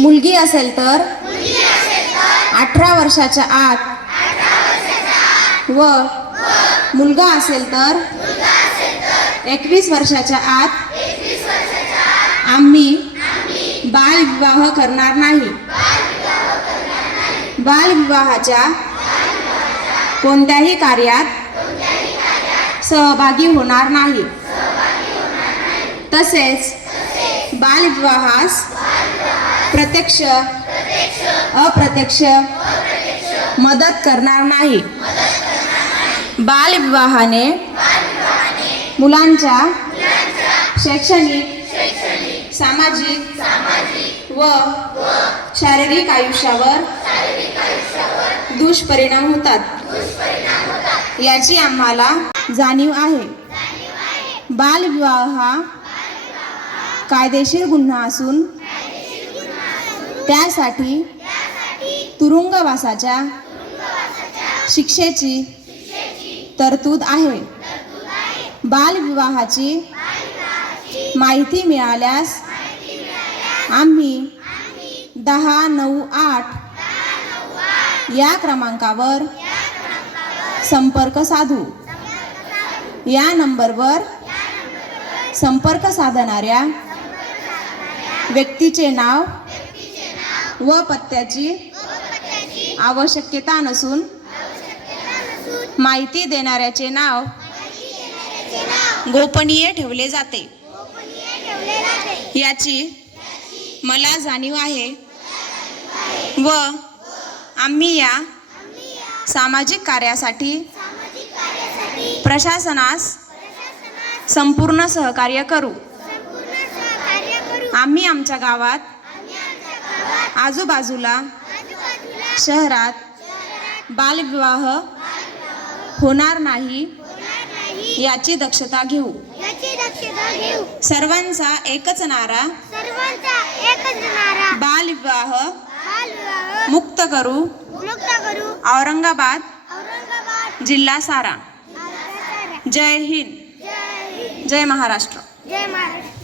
मुलगी असेल तर? अठरा वर्षाच्या आत. व मुलगा असेल तर? एकवीस वर्षाच्या आत. आम्ही बालविवाह करणार नाही. बालविवाहाच्या कोणत्याही कार्यात सहभागी होणार नाही. तसेच बालविवाहास प्रत्यक्ष अप्रत्यक्ष मदत करणार नाही. बालविवाहाने मुलांच्या शैक्षणिक सामाजिक व शारीरिक आयुष्यावर दुष्परिणाम होतात. याची आम्हाला जाणीव आहे. बालविवाह हा कायदेशीर गुन्हा असून त्यासाठी तुरुंगवासाच्या शिक्षेची तरतूद आहे. बालविवाहाची माहिती मिळाल्यास आम्ही दहा नऊ आठ या क्रमांकावर संपर्क साधू. या नंबरवर संपर्क साधणाऱ्या व्यक्तीचे नाव व पत्त्याची आवश्यकता नसून माहिती देणाऱ्याचे नाव गोपनीय ठेवले जाते. याची मला जाणीव आहे व आम्ही या सामाजिक कार्यासाठी प्रशासनास संपूर्ण सहकार्य करू. आम्ही आमच्या गावात आजूबाजूला शहरात बालविवाह होणार नाही याची दक्षता घेऊ. सर्वांचा एकच नारा बालविवाह मुक्त करू. मुक्त करू. औरंगाबाद जिल्हा सारा. आजचा जय हिंद. जय हिंद. जय महाराष्ट्र. जय महाराष्ट्र.